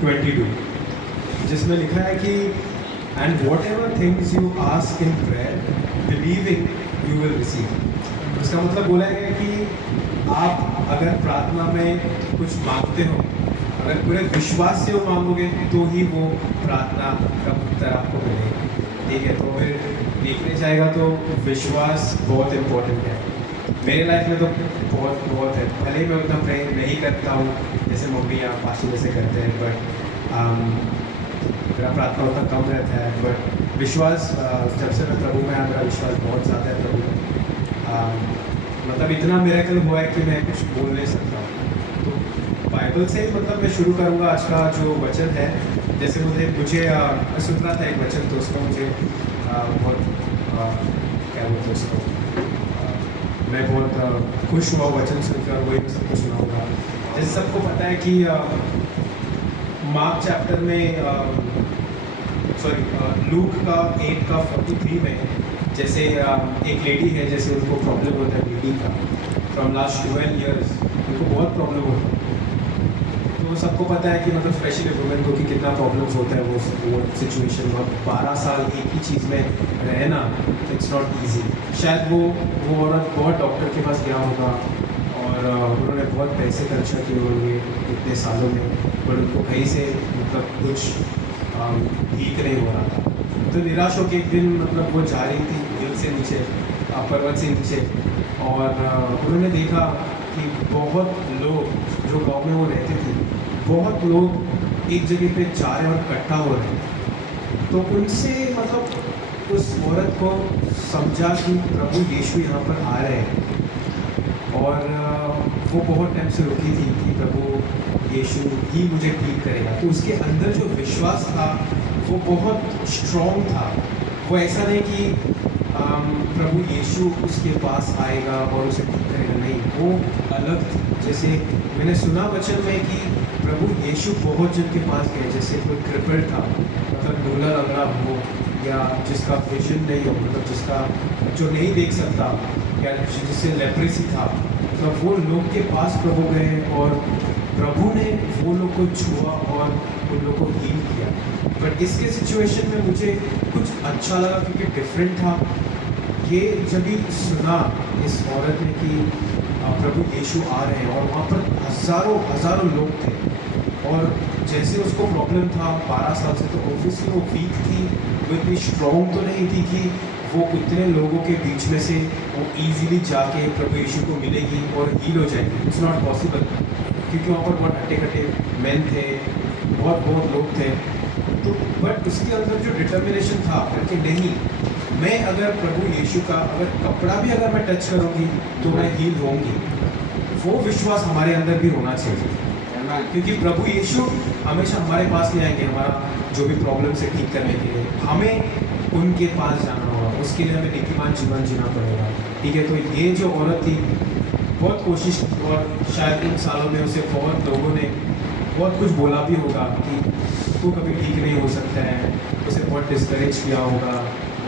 22, जिसमें लिखा है कि and what ever things you ask in prayer believing you will receive. इसका मतलब बोला है कि आप अगर प्रार्थना में कुछ मांगते हो, अगर पूरे विश्वास से वो मांगोगे तो ही वो प्रार्थना का उत्तर आपको मिलेगा। ठीक है, तो फिर देखने जाएगा तो विश्वास बहुत इम्पोर्टेंट है। मेरे लाइफ में तो बहुत है। भले ही मैं उतना प्रे नहीं करता हूँ जैसे मम्मी या पास्टर जैसे करते हैं, बट मेरा प्रार्थना उतना कम रहता है। बट विश्वास जब से मैं प्रभु में आया, मेरा विश्वास बहुत ज़्यादा है प्रभु में। मतलब इतना मिरेकल हुआ है कि मैं कुछ बोल नहीं सकता हूँ। तो बाइबल से मतलब मैं शुरू करूँगा आज का जो वचन है। जैसे मुझे मैं सुन रहा था एक वचन, तो उसको मुझे बहुत क्या बोलते हैं उसको, मैं बहुत खुश हुआ वचन सुनकर, वही मैं सबको सुनाऊँगा। जैसे सबको पता है कि मार्क चैप्टर में लूक का 8:43 में जैसे एक लेडी है, जैसे उनको प्रॉब्लम होता है ब्लीडिंग का फ्रॉम लास्ट 12 ईयर्स, उनको बहुत प्रॉब्लम होता है। तो सबको पता है कि मतलब स्पेशली वुमेन को कि कितना प्रॉब्लम्स होता है वो सिचुएशन में। 12 साल एक ही चीज़ में रहना, इट्स नॉट ईजी। शायद वो औरत बहुत डॉक्टर के पास गया होगा और उन्होंने बहुत पैसे खर्चा किए होंगे इतने सालों में, पर उनको कहीं से मतलब कुछ ठीक नहीं हो रहा था। तो निराश होकर एक दिन मतलब वो जा रही थी हिल से नीचे, पर्वत से नीचे, और उन्होंने देखा कि बहुत लोग जो गांव में वो रहते थे, बहुत लोग एक जगह पे जा रहे और इकट्ठा हो रहे हैं। तो उनसे मतलब उस औरत को समझा कि प्रभु यीशु यहाँ पर आ रहे हैं, और वो बहुत टाइम से रुकी थी कि प्रभु यीशु ही मुझे ठीक करेगा। तो उसके अंदर जो विश्वास था वो बहुत स्ट्रॉन्ग था। वो ऐसा नहीं कि प्रभु यीशु उसके पास आएगा और उसे ठीक करेगा, नहीं, वो अलग थी। जैसे मैंने सुना वचन में कि प्रभु यीशु बहुत जन के पास गए, जैसे कोई क्रिपल था, मतलब डोलर अगला हो, या जिसका विजन नहीं हो, मतलब जिसका जो नहीं देख सकता, या जिससे लेप्रेसी था, तो वो लोग के पास प्रभु गए और प्रभु ने वो लोग को छुआ और उन लोग को हील किया। बट इसके सिचुएशन में मुझे कुछ अच्छा लगा क्योंकि डिफरेंट था। ये जब भी सुना इस औरत ने कि प्रभु यीशु आ रहे हैं, और वहाँ पर हज़ारों लोग थे, और जैसे उसको प्रॉब्लम था 12 साल से, तो ऑब्वियसली वो वीक थी, वो इतनी स्ट्रॉन्ग तो नहीं थी कि वो इतने लोगों के बीच में से वो ईजीली जाके प्रभु यीशु को मिलेगी और हील हो जाएगी। इट्स नॉट पॉसिबल, क्योंकि वहाँ पर बहुत हट्टे मैन थे, बहुत लोग थे। तो बट उसके अंदर जो डिटर्मिनेशन था कि नहीं, मैं अगर प्रभु यीशु का अगर कपड़ा भी अगर मैं टच करूँगी तो मैं हील होंगी, वो विश्वास हमारे अंदर भी होना चाहिए। क्योंकि प्रभु यीशु हमेशा हमारे पास नहीं आएंगे हमारा जो भी प्रॉब्लम से ठीक करने के लिए, हमें उनके पास जाना होगा, उसके लिए हमें नीतिमान जीवन जीना पड़ेगा। ठीक है, तो ये जो औरत थी बहुत कोशिश की, और शायद इन सालों में उसे बहुत लोगों ने बहुत कुछ बोला भी होगा कि तू कभी ठीक नहीं हो सकता है, उसे बहुत डिस्करेज किया होगा,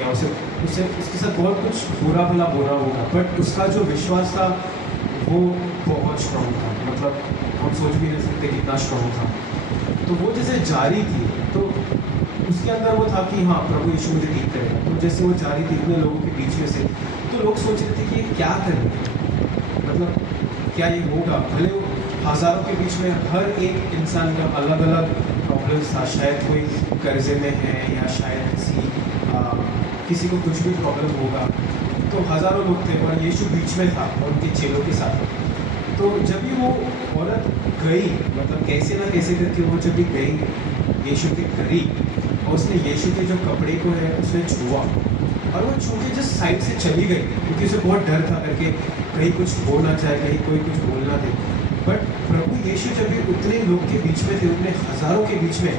या उसे उसके साथ बहुत कुछ बुरा भला बोला होगा। बट उसका जो विश्वास था वो बहुत स्ट्रॉन्ग था, मतलब हम सोच भी नहीं सकते कितना स्ट्रॉन्ग था। तो वो जैसे जारी थी, तो उसके अंदर वो था कि हाँ प्रभु यीशु मुझे ठीक करेगा। तो जैसे वो जारी थी इतने लोगों के बीच में से, तो लोग सोच रहे थे कि ये क्या कर रहे हैं, मतलब क्या ये होगा। भले वो हज़ारों के बीच में हर एक इंसान का अलग अलग प्रॉब्लम्स था, शायद कोई कर्जे में है, या शायद किसी को कुछ भी प्रॉब्लम होगा। तो हज़ारों लोग थे और यीशु बीच में था और उनके चेलों के साथ। तो जब भी वो औरत गई, मतलब कैसे ना कैसे करके वो जब भी गई यीशु के करीब, और उसने यीशु के जो कपड़े को है उसने छुआ, और वो छू के जस्ट साइड से चली गई, क्योंकि उसे बहुत डर था करके कहीं कुछ हो ना चाहे, कहीं कोई कुछ बोलना दे। बट प्रभु यीशु जब भी उतने लोग के बीच में थे, उतने हज़ारों के बीच में,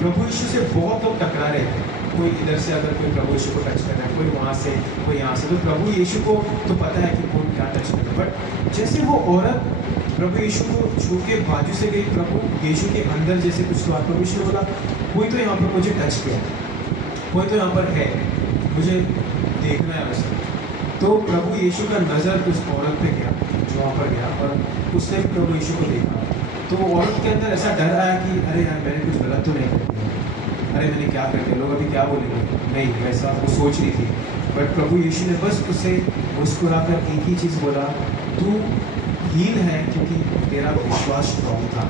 प्रभु यीशु से बहुत लोग टकरा रहे थे। कोई इधर से अगर कोई प्रभु यीशु को टच कर रहा है, कोई वहाँ से, कोई यहाँ से, तो प्रभु यीशु को तो पता है कि कौन क्या टच कर रहा है। बट जैसे वो औरत प्रभु यीशु को छू के बाजू से गई, प्रभु यीशु के अंदर जैसे कुछ हुआ, प्रभु यीशु ने बोला कोई तो यहाँ पर मुझे टच किया, कोई तो यहाँ पर है, मुझे देखना है वैसे। तो प्रभु यीशु का नज़र उस औरत पे गया जो वहाँ पर गया, और उसने भी प्रभु यीशु को देखा। तो औरत के अंदर ऐसा डर आया कि अरे यार मैंने कुछ गलत तो नहीं कर दिया, अरे मैंने क्या कर दिया, लोग अभी क्या बोलेंगे, नहीं वैसा वो सोच रही थी। बट प्रभु यीशु ने बस उसे मुस्कुराकर एक ही चीज़ बोला, तू हील है क्योंकि तेरा विश्वास स्ट्रॉन्ग था,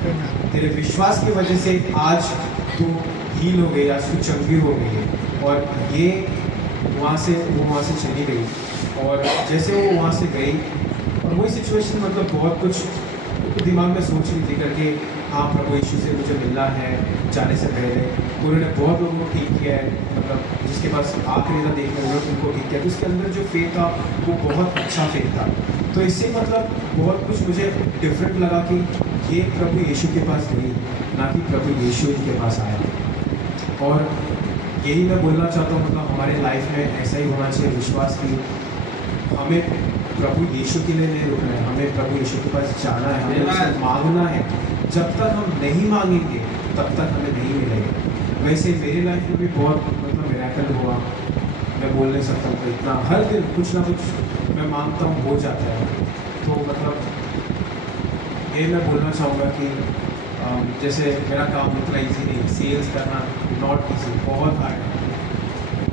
तेरे विश्वास की वजह से आज तू हील हो गई, आज तू चंगी हो गई है। और ये वहाँ से चली गई, और जैसे वो वहाँ से गई और वही सिचुएशन मतलब बहुत कुछ दिमाग में सोच रही थी करके, हाँ प्रभु यीशु से मुझे मिलना है जाने से पहले। उन्होंने बहुत लोगों को ठीक किया है, मतलब जिसके पास आखिरी था देखने वाले उनको ठीक किया, तो उसके अंदर जो फेथ था वो बहुत अच्छा फेथ था। तो इससे मतलब बहुत कुछ मुझे डिफरेंट लगा कि ये प्रभु यीशु के पास गई, ना कि प्रभु यीशु इनके पास आया। और यही मैं बोलना चाहता हूँ, मतलब हमारे लाइफ में ऐसा ही होना चाहिए विश्वास की, हमें प्रभु यीशु के लिए नहीं रुकना है, हमें प्रभु यीशु के पास जाना है, हमें उससे मांगना है। जब तक हम नहीं मांगेंगे तब तक हमें नहीं मिलेगा। वैसे मेरी लाइफ में भी बहुत मतलब मिरेकल हुआ, मैं बोल नहीं सकता हूँ इतना, हर दिन कुछ ना कुछ मैं मांगता हूँ हो जाता है। तो मतलब ये मैं बोलना चाहूँगा कि जैसे मेरा काम इतना ईजी नहीं, सेल्स करना नॉट ईजी, बहुत हार्ड है,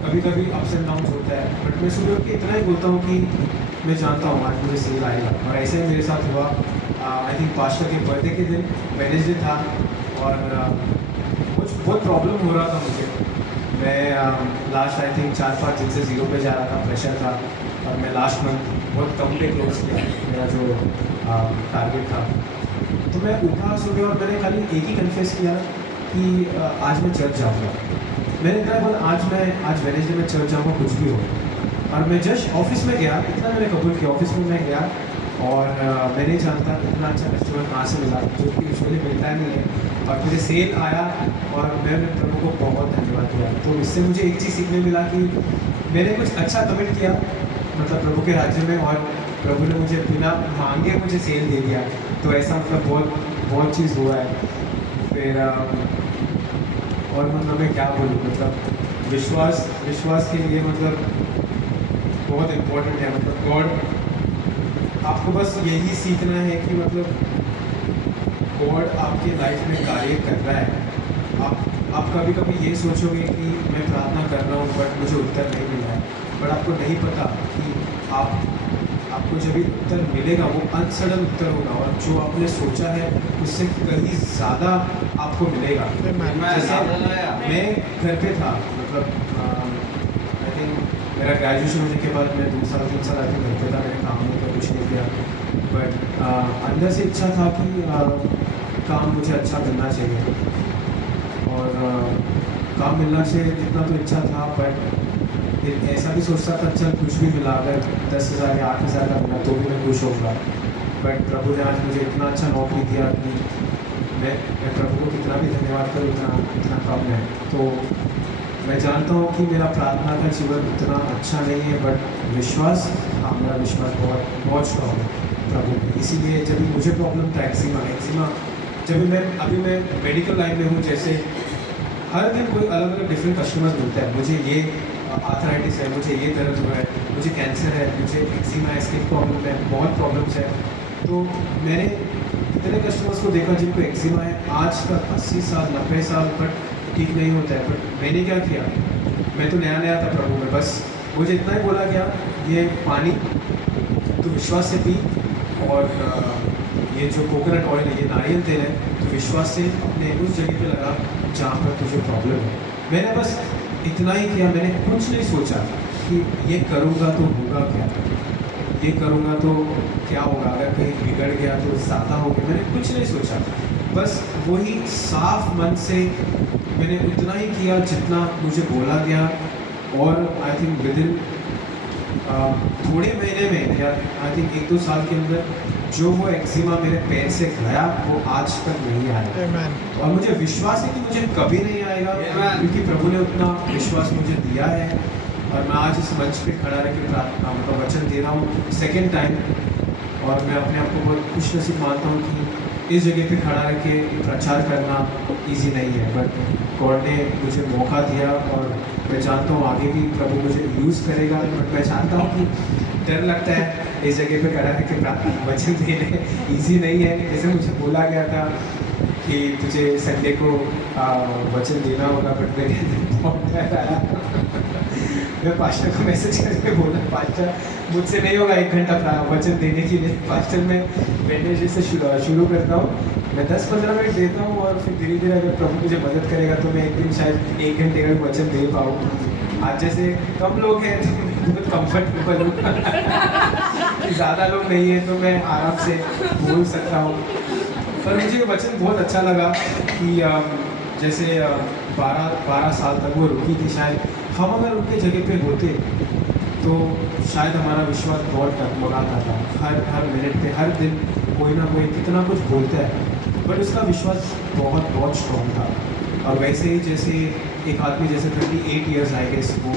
कभी कभी अप्स एंड डाउन होता है। बट मैं सुबह के इतना ही बोलता हूँ कि मैं जानता हूँ आज मुझे सेल आएगा। और ऐसे ही मेरे साथ हुआ, आई थिंक पास्टर के बर्थडे के दिन वेडनेसडे था, और कुछ बहुत प्रॉब्लम हो रहा था मुझे। मैं लास्ट आई थिंक 4-5 दिन से 0 पे जा रहा था, प्रेशर था, और मैं लास्ट मंथ बहुत कम पे क्लोज किया मेरा जो टारगेट था। तो मैं उठा सुबह और मैंने खाली एक ही कन्फेस किया कि आज मैं चर्च जाऊँगा। मैंने कहा बोला आज वेडनेसडे में चर्च जाऊँगा, कुछ भी हो। और मैं जस्ट ऑफिस में गया, इतना मैंने कबूल किया, ऑफिस में मैं गया और मैं नहीं जानता इतना अच्छा कस्टमर कहाँ से मिला, जो कि यूजुअली मिलता नहीं है। और मुझे सेल आया और मैंने प्रभु को बहुत धन्यवाद दिया। तो इससे मुझे एक चीज़ सीखने मिला कि मैंने कुछ अच्छा कमेंट किया मतलब प्रभु के राज्य में, और प्रभु ने मुझे बिना मांगे मुझे सेल दे दिया। तो ऐसा मतलब बहुत चीज़ हुआ है। फिर और मतलब मैं क्या बोलूँ, मतलब विश्वास के लिए मतलब बहुत इम्पोर्टेंट है। मतलब गॉड, आपको बस यही सीखना है कि मतलब गॉड आपके लाइफ में कार्य कर रहा है। आप कभी कभी ये सोचोगे कि मैं प्रार्थना कर रहा हूँ बट मुझे उत्तर नहीं मिल रहा है, बट आपको नहीं पता कि आपको जब भी उत्तर मिलेगा वो अनसडन उत्तर होगा, और जो आपने सोचा है उससे कहीं ज़्यादा आपको मिलेगा। जैसे मैं घर पे था, मतलब आई थिंक मेरा ग्रेजुएशन होने के बाद मैं 2 साल 3 साल आगे घर पे था, मैंने काम नहीं किया, कुछ नहीं किया। बट अंदर से इच्छा था कि काम मुझे अच्छा मिलना चाहिए, और काम मिलना चाहिए जितना तो इच्छा था। बट ऐसा भी सोचता था चल कुछ भी मिला, अगर 10,000 या 8,000 का मिला तो भी मैं खुश होगा। बट प्रभु ने आज मुझे इतना अच्छा नौकरी दिया कि मैं प्रभु को कितना भी धन्यवाद करूँ इतना कम है। तो मैं जानता हूँ कि मेरा प्रार्थना का जीवन उतना अच्छा नहीं है, बट विश्वास, हाँ मेरा विश्वास बहुत स्ट्रॉन्ग है प्रभु में। इसीलिए जब भी मुझे प्रॉब्लम था एक्जिमा, जब भी मैं मेडिकल लाइन में हूँ, जैसे हर दिन कोई अलग अलग डिफरेंट कस्टमर्स मिलते हैं, मुझे ये आर्थराइटिस है, मुझे ये दर्द हुआ है, मुझे कैंसर है, मुझे एक्जिमा है, स्किन प्रॉब्लम है, बहुत प्रॉब्लम्स है। तो मैंने इतने कस्टमर्स को देखा जिनको एक्जिमा है आज तक 80 साल 90 साल बट ठीक नहीं होता है। बट मैंने क्या किया, मैं तो नया था प्रभु में, बस मुझे इतना ही बोला गया ये पानी तो विश्वास से पी, और ये जो कोकोनट ऑयल है, ये नारियल तेल है, तो विश्वास से अपने उस जगह पे लगा जहाँ पर तुझे प्रॉब्लम है। मैंने बस इतना ही किया, मैंने कुछ नहीं सोचा कि ये करूँगा तो होगा क्या, ये करूँगा तो क्या होगा, अगर कहीं बिगड़ गया तो ज़्यादा हो गया, मैंने कुछ नहीं सोचा। बस वही साफ मन से मैंने उतना ही किया जितना मुझे बोला गया। और आई थिंक विदिन थोड़े महीने में या आई थिंक 1-2 साल के अंदर जो वो एक्जिमा मेरे पैर से गया वो आज तक नहीं आया। और मुझे विश्वास है कि मुझे कभी नहीं आएगा, क्योंकि प्रभु ने उतना विश्वास मुझे दिया है। और मैं आज इस मंच पे खड़ा रह के प्रार्थना मतलब वचन दे रहा हूँ सेकेंड टाइम, और मैं अपने आप को बहुत खुश नसीब मानता हूँ कि इस जगह पे खड़ा रह के प्रचार करना इजी नहीं है, बट गॉड ने मुझे मौका दिया, और मैं जानता हूँ आगे भी प्रभु मुझे यूज़ करेगा। बट मैं जानता हूँ कि डर लगता है इस जगह पे खड़ा रह के वचन देने, ईजी नहीं है। जैसे मुझे बोला गया था कि तुझे संडे को वचन देना होगा, बट मैं मैं पास्टर को मैसेज करके बोला, पास्टर मुझसे नहीं होगा 1 घंटा वचन देने के लिए। पास्टर मैं वेडनेसडे से शुरू करता हूँ, मैं 10-15 मिनट देता हूँ और फिर धीरे धीरे अगर प्रभु मुझे मदद करेगा तो मैं एक दिन शायद 1 घंटे का वचन दे पाऊँ। आज जैसे कम लोग हैं तो बहुत कंफर्टेबल हूँ, ज़्यादा लोग नहीं है तो मैं आराम से बोल सकता हूँ। पर मुझे वचन बहुत अच्छा लगा कि जैसे 12 साल तक वो रुकी थी, शायद हम अगर उनके जगह पे होते तो शायद हमारा विश्वास बहुत डगमगाता था। हर मिनट पे, हर दिन कोई ना कोई कितना कुछ बोलता है, बट उसका विश्वास बहुत स्ट्रॉन्ग था। और वैसे ही जैसे एक आदमी जैसे 38 ईयर्स आए गेस वो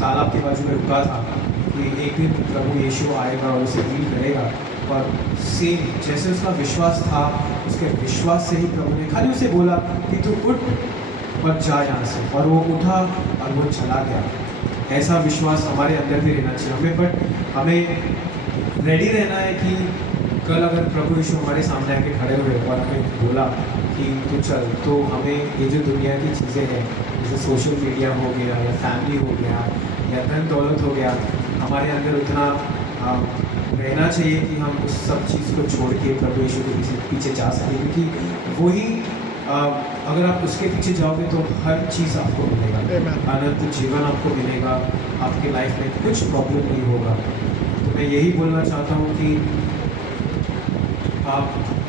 तालाब के बाजू में रुका था कि एक दिन प्रभु यीशु आएगा और उसे हील करेगा, और सेम जैसे उसका विश्वास था, उसके विश्वास से ही प्रभु ने खाली उसे बोला कि तू उठ और जा यहाँ से, और वो उठा और वो चला गया। ऐसा विश्वास हमारे अंदर भी रहना चाहिए हमें, बट हमें रेडी रहना है कि कल अगर प्रभु यीशु हमारे सामने आके खड़े हुए और हमें बोला कि तू चल, तो हमें ये जो दुनिया की चीज़ें हैं जैसे सोशल मीडिया हो गया या फैमिली हो गया या धन दौलत हो गया, हमारे अंदर उतना रहना चाहिए कि हम उस सब चीज़ को छोड़ के प्रभु यीशु के पीछे जा सकें, क्योंकि वही अगर आप उसके पीछे जाओगे तो हर चीज़ आपको मिलेगा, अनंत जीवन आपको मिलेगा, आपके लाइफ में कुछ प्रॉब्लम नहीं होगा। तो मैं यही बोलना चाहता हूँ कि आप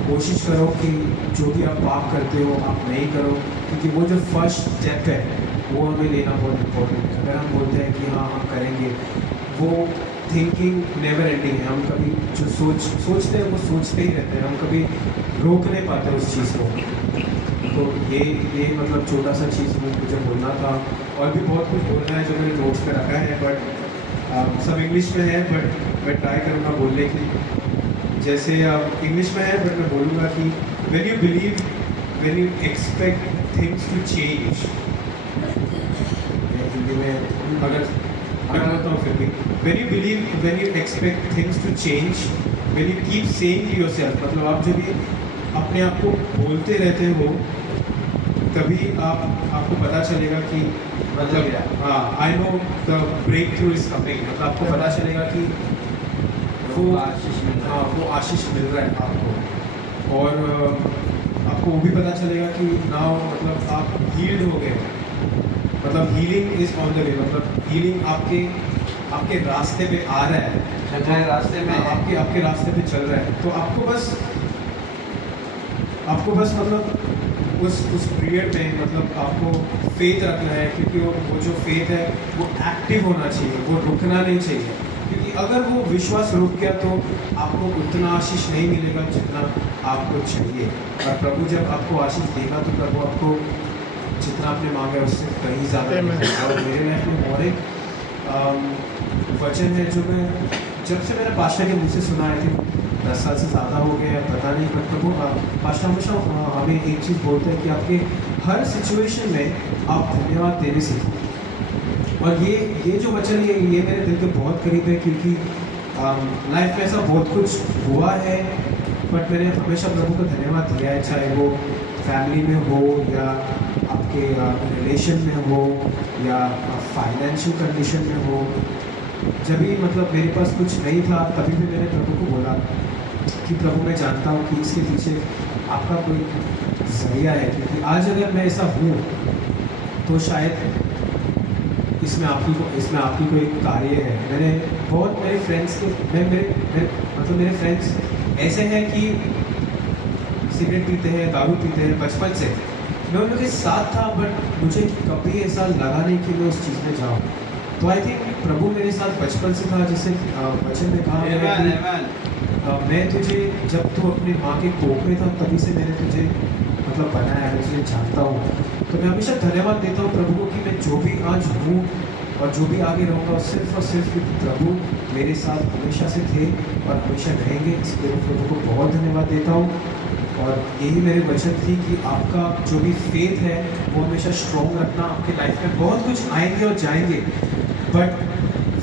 कोशिश करो कि जो भी आप पाप करते हो आप नहीं करो, क्योंकि वो जो फर्स्ट स्टेप है वो हमें लेना बहुत इम्पोर्टेंट है। अगर हम बोलते हैं कि हाँ हम करेंगे, वो थिंकिंग नेवर एंडिंग है। हम कभी जो सोचते हैं वो सोचते ही रहते हैं, हम कभी रोक नहीं पाते उस चीज़ को। तो ये मतलब छोटा सा चीज़ मुझे बोलना था, और भी बहुत कुछ बोलना है जो मैंने नोट्स पे रखा है, बट सब इंग्लिश में है, बट मैं ट्राई करूँगा बोलने की। जैसे इंग्लिश में है, बट मैं बोलूँगा कि when you believe, when you expect things to change, Hindi में अगर मैं बोलता हूँ फिर भी, when you believe, when you expect things to change, when you keep saying to yourself, मतलब आप जब भी अपने आप को बोलते रहते हो तभी आपको पता चलेगा कि मतलब हाँ I know the breakthrough is coming, मतलब आपको पता चलेगा कि वो आशीष मिल रहा है आपको, और आपको वो भी पता चलेगा कि नाउ मतलब आप हील्ड हो गए, मतलब healing is on the way, मतलब हीलिंग आपके रास्ते पे आ रहा है, रास्ते में आपके रास्ते पे चल रहा है। तो आपको बस मतलब उस पीरियड में मतलब आपको फेथ रखना है, क्योंकि वो जो फेथ है वो एक्टिव होना चाहिए, वो रुकना नहीं चाहिए, क्योंकि अगर वो विश्वास रुक गया तो आपको उतना आशीष नहीं मिलेगा जितना आपको चाहिए। और प्रभु जब आपको आशीष देगा तो प्रभु आपको जितना आपने मांगा उससे कहीं ज़्यादा मिलेगा। और मेरे लाइफ में और एक वचन है जो मैं जब से मैंने पास्टर के मुँह से सुना है कि 10 साल से ज़्यादा हो गया पता नहीं, बट प्रभु पास्टर हमेशा हमें एक चीज़ बोलते हैं कि आपके हर सिचुएशन में आप धन्यवाद देने सीखो। और ये जो वचन ये मेरे दिल के बहुत करीब है, क्योंकि लाइफ में ऐसा बहुत कुछ हुआ है, बट मैंने हमेशा प्रभु को धन्यवाद दिया है, चाहे वो फैमिली में हो या आपके रिलेशन में हो या फाइनेंशियल कंडीशन में हो। जब भी मतलब मेरे पास कुछ नहीं था तभी भी मैंने प्रभु को बोला कि प्रभु मैं जानता हूँ कि इसके पीछे आपका कोई जरिया है, क्योंकि आज अगर मैं ऐसा हूँ तो शायद इसमें आपकी कोई कार्य है। मैंने बहुत मेरे फ्रेंड्स के मेरे फ्रेंड्स ऐसे हैं कि सिगरेट पीते हैं, दारू पीते हैं, बचपन से मैं उन लोगों के साथ था, बट मुझे कभी ऐसा लगा नहीं कि मैं उस चीज़ में जाऊँ। तो आई थिंक प्रभु मेरे साथ बचपन से था, जैसे वचन में कहा मैं तुझे जब तू अपनी माँ के कोख में था तभी से मैंने तुझे मतलब बनाया है, तुझे जानता हूँ। तो मैं हमेशा धन्यवाद देता हूँ प्रभु को कि मैं जो भी आज हूँ और जो भी आगे रहूँगा सिर्फ और सिर्फ क्योंकि प्रभु मेरे साथ हमेशा से थे और हमेशा रहेंगे। इसलिए मैं प्रभु को बहुत धन्यवाद देता हूँ। और यही मेरी वचन थी कि आपका जो भी फेथ है वो हमेशा स्ट्रॉन्ग रखना। आपके लाइफ में बहुत कुछ आएंगे और जाएंगे, बट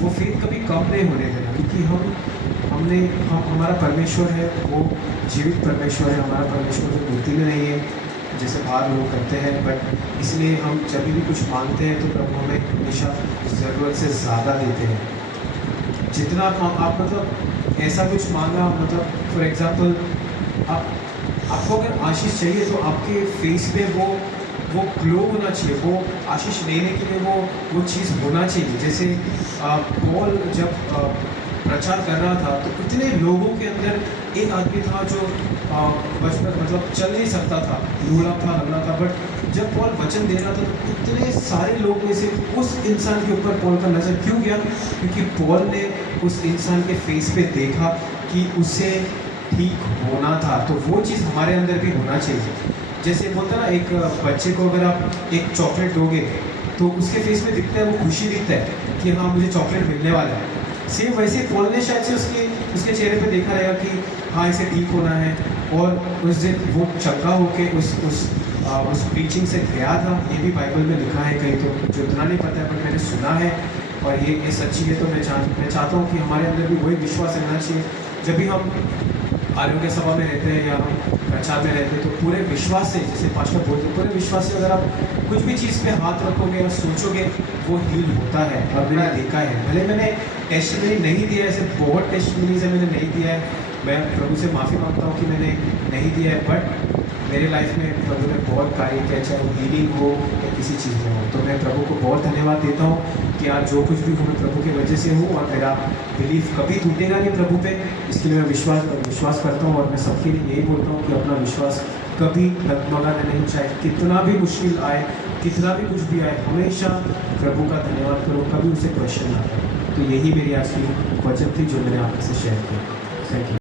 वो फेथ कभी कम नहीं होने देना, क्योंकि हम हमारा परमेश्वर है वो जीवित परमेश्वर है। हमारा परमेश्वर जो मूर्ति में नहीं है जैसे बाहर लोग करते हैं, बट इसलिए हम जब भी कुछ मांगते हैं तो प्रभु हमें हमेशा ज़रूरत से ज़्यादा देते हैं। जितना आप मतलब ऐसा कुछ मांगा, मतलब फॉर एग्ज़ाम्पल आपको अगर आशीष चाहिए तो आपके फेस पे वो ग्लो होना चाहिए, वो आशीष लेने के लिए वो चीज़ होना चाहिए। जैसे पॉल जब प्रचार कर रहा था तो इतने लोगों के अंदर एक आदमी था जो बचपन मतलब चल नहीं सकता था, लूला था, लंगड़ा था, बट जब पॉल वचन दे रहा था तो इतने सारे लोग में से उस इंसान के ऊपर पॉल का नज़र क्यों गया? क्योंकि पॉल ने उस इंसान के फेस पे देखा कि उसे ठीक होना था। तो वो चीज़ हमारे अंदर भी होना चाहिए। जैसे बोलता ना, एक बच्चे को अगर आप एक चॉकलेट दोगे तो उसके फेस में दिखता है, वो खुशी दिखता है कि हाँ मुझे चॉकलेट मिलने वाला है। सेम वैसे पॉल ने शायद से उसके चेहरे पे देखा रहेगा कि हाँ इसे ठीक होना है, और उस दिन वो चंगा होके उस प्रीचिंग से गया था। ये भी बाइबल में लिखा है कहीं, तो जो इतना नहीं पता है बट मैंने सुना है और ये सच्ची है। तो मैं चाहता हूँ कि हमारे अंदर भी वही विश्वास रहना चाहिए। जब भी हम आरोग्य सभा में रहते हैं या हम प्रचार में रहते हैं तो पूरे विश्वास से, जैसे पास्टर बोलते हैं, पूरे विश्वास से अगर आप कुछ भी चीज़ पे हाथ रखोगे और सोचोगे वो हील होता है। और मैंने देखा है, भले मैंने टेस्टिमनी नहीं दिया है, ऐसे बहुत टेस्टिमनी से मैंने नहीं दिया है, मैं प्रभु से माफ़ी मांगता हूँ कि मैंने नहीं दिया है, बट मेरे लाइफ में प्रभु ने बहुत कार्य किया, चाहे वो हीलिंग हो या किसी चीज़ में हो। तो मैं प्रभु को बहुत धन्यवाद देता हूँ कि आज जो कुछ भी हो मैं प्रभु की वजह से हूँ, और मेरा बिलीफ कभी टूटेगा नहीं प्रभु पे। इसके लिए मैं विश्वास करता हूँ, और मैं सबके लिए यही बोलता हूँ कि अपना विश्वास कभी डगमगाना नहीं, चाहे कितना भी मुश्किल आए, कितना भी कुछ भी आए, हमेशा प्रभु का धन्यवाद करो, कभी उसे क्वेश्चन ना करो। तो यही मेरी आज की वचन थी जो मैंने आपसे शेयर किया। Thank you.